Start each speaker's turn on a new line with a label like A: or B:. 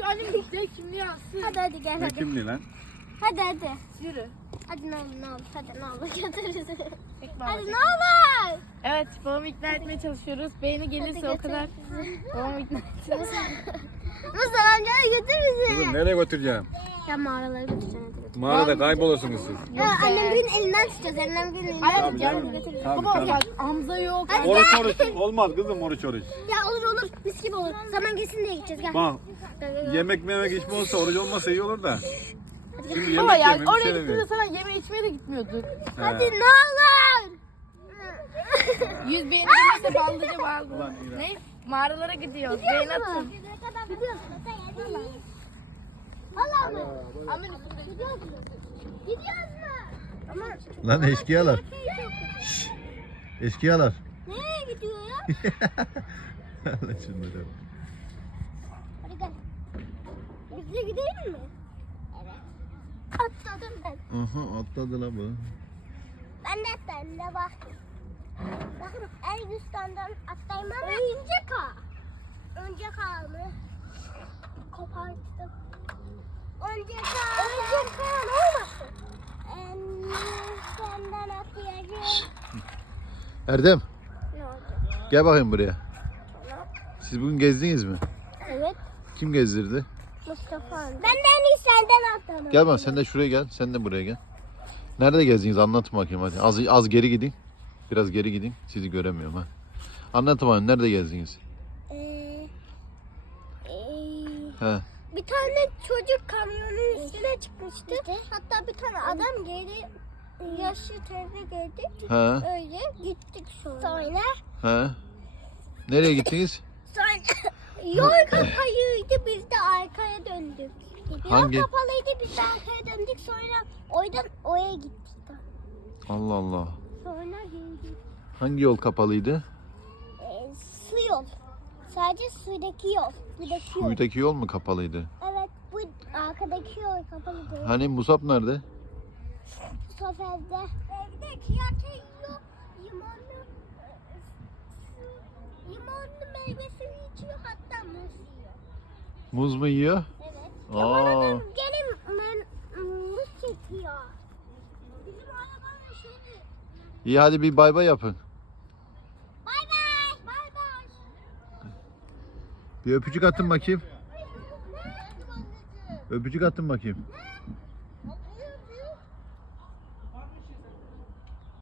A: şu annem bize kimliği alsın.
B: Hadi gel
C: Ne
B: hadi.
C: kimliği lan?
B: Hadi.
A: Yürü.
B: Hadi ne olur. Hadi ne olur götürürüz.
A: Tekme
B: Hadi
A: alacak.
B: ne olur.
A: Evet, babamı ikna etmeye çalışıyoruz. Beğeni gelirse o kadar. Babamı ikna edeceğiz.
B: Mustafa amca götür bizi.
C: Kızım nereye götüreceğim?
B: Ya mağaralara götüreceğim. Hadi götür.
C: Mağarada kaybolursunuz siz.
B: Ya annem bugün elinden tutacağız. Annem bugün elinden
A: Hayır,
B: tutacağız.
A: gel.
C: Tabii,
A: Baba
C: tabii.
A: ya Hamza yok.
C: Oruç oruç. Olmaz kızım oruç oruç.
B: Ya olur mis gibi olur. Zaman geçsin diye gideceğiz gel.
C: Bak yemek memek içme olsa oruç olmasa iyi olur da. Şimdi
A: Baba
C: yemek
A: ya
C: yemek bir
A: oraya
C: şey
A: gittiğinde
C: demiyor.
A: sana yeme içmeye de gitmiyorduk.
B: Hadi ne olur.
A: 100 beğeni gelirse ballıca bağlı.
C: Ulan İrem.
A: Ne? Mağaralara gidiyoruz. Beğeni atın.
B: Gidiyoruz. Allah Allah. Gidiyoruz mu? Ama
D: Lan eşkıyalar. Eşkıyalar.
B: nereye gidiyor ya?
D: Allah şunları.
B: Hadi gel. Biz de gidelim mi? Evet. Atladım ben.
D: Aha atladı la bu.
B: Ben de atlayayım da bak. Bakın en üstten atlayayım ama oyuncak ağa. Oyuncak ağa mı? Koparttım. Oyuncak ağa. Oyuncak ağa ne olmasın? En üstten atlayacağım.
D: Erdem
B: Ne oldu?
D: gel bakayım buraya. Siz bugün gezdiniz mi?
B: Evet.
D: Kim gezdirdi?
B: Mustafa amca. Ben de en üstten atladım.
D: Gel bak sen de şuraya gel. Sen de buraya gel. Nerede gezdiniz? Anlatın bakayım hadi. Az geri gidin. Biraz geri gidin. Sizi göremiyorum ha. Anlatın bakayım nerede gezdiniz? He.
B: Bir tane çocuk kamyonun üstüne çıkmıştı. Hatta bir tane adam geri yaşlı teyze geldi.
D: He.
B: Öyle gittik sonra.
D: He. Nereye gittiniz?
B: Sonra yol kapalıydı biz de arkaya döndük.
D: Hangi?
B: Yol kapalıydı biz de arkaya döndük sonra oradan oraya gittik.
D: Allah Allah.
B: Sonra geldik.
D: Hangi yol kapalıydı?
B: Su yol. Sadece sudaki yol. Sudaki yol.
D: Suydaki yol mu kapalıydı?
B: Evet bu arkadaki yol kapalı değil.
D: Hani Musab nerede?
B: Bu sefer de evde kıyafet yiyor. Limonlu meyvesini içiyor hatta muz yiyor.
D: Muz mu yiyor?
B: Evet.
D: Aa.
B: Yaman gelin muz çekiyor. Bizim arabanın şeyi.
D: İyi hadi bir bay bay yapın.
B: Bay bay. Bay bay.
D: Bir öpücük atın bakayım. Öpücük atın bakayım.